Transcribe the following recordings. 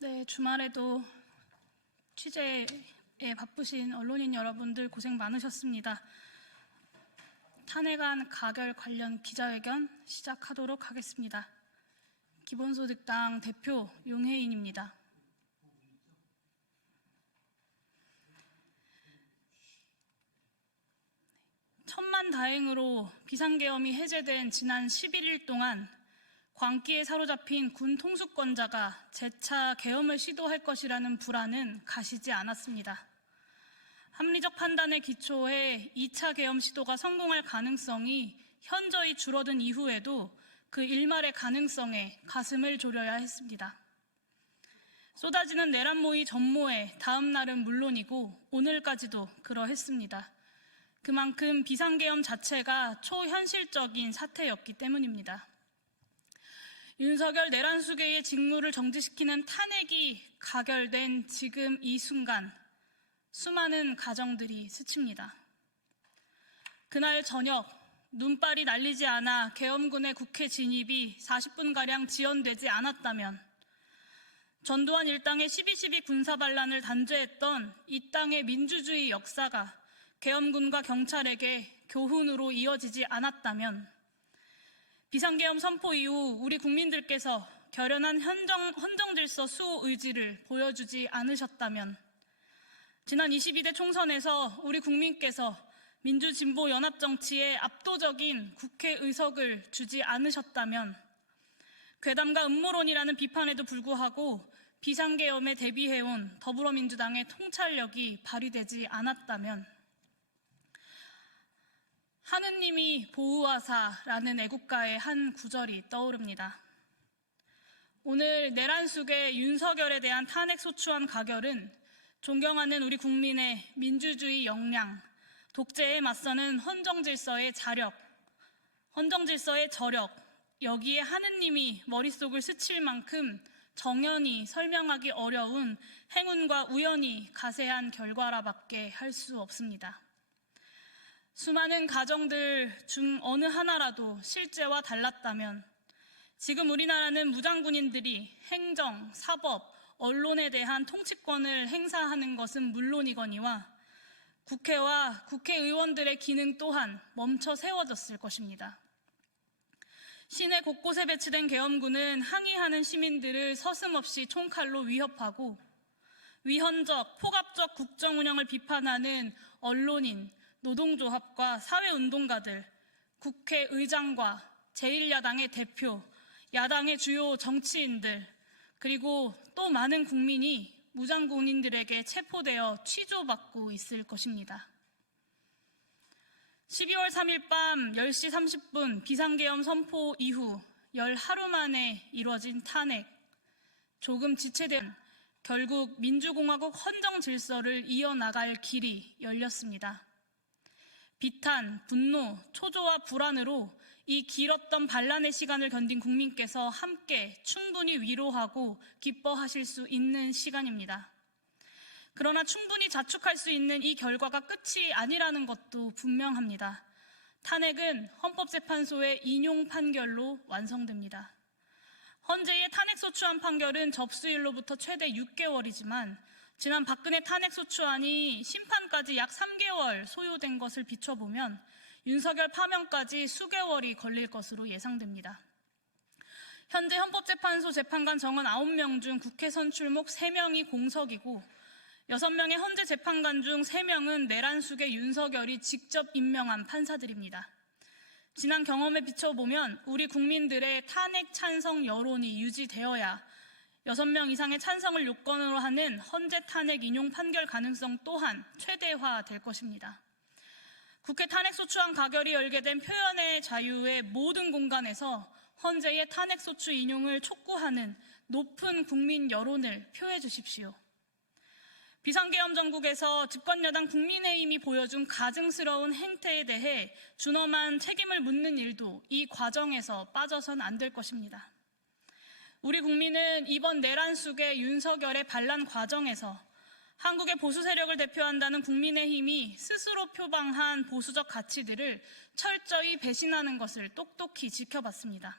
네, 주말에도 취재에 바쁘신 언론인 여러분들 고생 많으셨습니다. 탄핵안 가결 관련 기자회견 시작하도록 하겠습니다. 기본소득당 대표 용혜인입니다. 천만다행으로 비상계엄이 해제된 지난 11일 동안 광기에 사로잡힌 군 통수권자가 재차 계엄을 시도할 것이라는 불안은 가시지 않았습니다. 합리적 판단에 기초해 2차 계엄 시도가 성공할 가능성이 현저히 줄어든 이후에도 그 일말의 가능성에 가슴을 졸여야 했습니다. 쏟아지는 내란 모의 전모에 다음 날은 물론이고 오늘까지도 그러했습니다. 그만큼 비상계엄 자체가 초현실적인 사태였기 때문입니다. 윤석열 내란 수괴의 직무를 정지시키는 탄핵이 가결된 지금 이 순간 수많은 가정들이 스칩니다. 그날 저녁 눈발이 날리지 않아 계엄군의 국회 진입이 40분가량 지연되지 않았다면 전두환 일당의 12.12 군사반란을 단죄했던 이 땅의 민주주의 역사가 계엄군과 경찰에게 교훈으로 이어지지 않았다면 비상계엄 선포 이후 우리 국민들께서 결연한 헌정질서 수호 의지를 보여주지 않으셨다면 지난 22대 총선에서 우리 국민께서 민주진보연합정치에 압도적인 국회의석을 주지 않으셨다면 괴담과 음모론이라는 비판에도 불구하고 비상계엄에 대비해온 더불어민주당의 통찰력이 발휘되지 않았다면 하느님이 보호하사라는 애국가의 한 구절이 떠오릅니다. 오늘 내란 수괴 윤석열에 대한 탄핵 소추안 가결은 존경하는 우리 국민의 민주주의 역량, 독재에 맞서는 헌정질서의 자력, 헌정질서의 저력, 여기에 하느님이 머릿속을 스칠 만큼 정연히 설명하기 어려운 행운과 우연이 가세한 결과라밖에 할 수 없습니다. 수많은 가정들 중 어느 하나라도 실제와 달랐다면 지금 우리나라는 무장군인들이 행정, 사법, 언론에 대한 통치권을 행사하는 것은 물론이거니와 국회와 국회의원들의 기능 또한 멈춰 세워졌을 것입니다. 시내 곳곳에 배치된 계엄군은 항의하는 시민들을 서슴없이 총칼로 위협하고 위헌적, 폭압적 국정운영을 비판하는 언론인, 노동조합과 사회운동가들, 국회의장과 제1야당의 대표, 야당의 주요 정치인들, 그리고 또 많은 국민이 무장군인들에게 체포되어 취조받고 있을 것입니다. 12월 3일 밤 10시 30분 비상계엄 선포 이후 열 하루 만에 이뤄진 탄핵, 조금 지체된 결국 민주공화국 헌정질서를 이어나갈 길이 열렸습니다. 비탄, 분노, 초조와 불안으로 이 길었던 반란의 시간을 견딘 국민께서 함께 충분히 위로하고 기뻐하실 수 있는 시간입니다. 그러나 충분히 자축할 수 있는 이 결과가 끝이 아니라는 것도 분명합니다. 탄핵은 헌법재판소의 인용 판결로 완성됩니다. 헌재의 탄핵소추안 판결은 접수일로부터 최대 6개월이지만 지난 박근혜 탄핵소추안이 심판까지 약 3개월 소요된 것을 비춰보면 윤석열 파면까지 수개월이 걸릴 것으로 예상됩니다. 현재 헌법재판소 재판관 정원 9명 중 국회 선출목 3명이 공석이고 6명의 헌재 재판관 중 3명은 내란 수괴 윤석열이 직접 임명한 판사들입니다. 지난 경험에 비춰보면 우리 국민들의 탄핵 찬성 여론이 유지되어야 6명 이상의 찬성을 요건으로 하는 헌재 탄핵 인용 판결 가능성 또한 최대화될 것입니다. 국회 탄핵소추안 가결이 열게 된 표현의 자유의 모든 공간에서 헌재의 탄핵소추 인용을 촉구하는 높은 국민 여론을 표해 주십시오. 비상계엄 정국에서 집권여당 국민의힘이 보여준 가증스러운 행태에 대해 준엄한 책임을 묻는 일도 이 과정에서 빠져선 안 될 것입니다. 우리 국민은 이번 내란 수괴 윤석열의 반란 과정에서 한국의 보수 세력을 대표한다는 국민의힘이 스스로 표방한 보수적 가치들을 철저히 배신하는 것을 똑똑히 지켜봤습니다.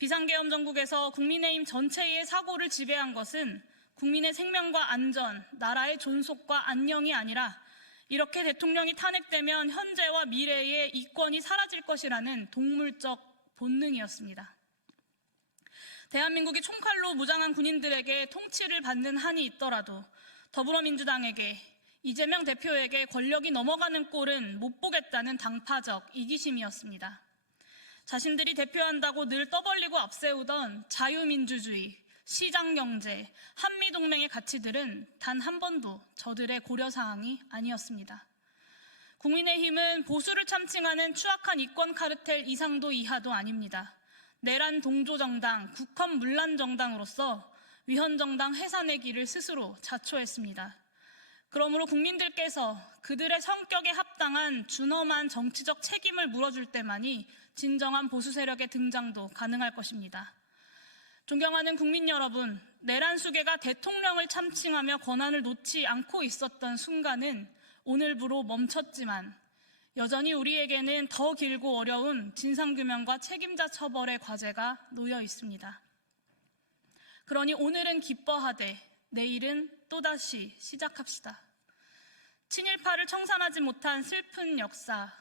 비상계엄 정국에서 국민의힘 전체의 사고를 지배한 것은 국민의 생명과 안전, 나라의 존속과 안녕이 아니라 이렇게 대통령이 탄핵되면 현재와 미래의 이권이 사라질 것이라는 동물적 본능이었습니다. 대한민국이 총칼로 무장한 군인들에게 통치를 받는 한이 있더라도 더불어민주당에게 이재명 대표에게 권력이 넘어가는 꼴은 못 보겠다는 당파적 이기심이었습니다. 자신들이 대표한다고 늘 떠벌리고 앞세우던 자유민주주의, 시장경제, 한미동맹의 가치들은 단 한 번도 저들의 고려사항이 아니었습니다. 국민의힘은 보수를 참칭하는 추악한 이권 카르텔 이상도 이하도 아닙니다. 내란 동조정당, 국헌 문란정당으로서 위헌정당 해산의 길을 스스로 자초했습니다. 그러므로 국민들께서 그들의 성격에 합당한 준엄한 정치적 책임을 물어줄 때만이 진정한 보수 세력의 등장도 가능할 것입니다. 존경하는 국민 여러분, 내란 수괴가 대통령을 참칭하며 권한을 놓지 않고 있었던 순간은 오늘부로 멈췄지만 여전히 우리에게는 더 길고 어려운 진상규명과 책임자 처벌의 과제가 놓여 있습니다. 그러니 오늘은 기뻐하되 내일은 또다시 시작합시다. 친일파를 청산하지 못한 슬픈 역사,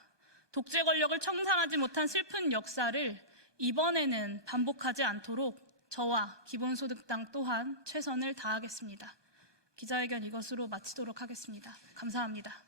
독재 권력을 청산하지 못한 슬픈 역사를 이번에는 반복하지 않도록 저와 기본소득당 또한 최선을 다하겠습니다. 기자회견 이것으로 마치도록 하겠습니다. 감사합니다.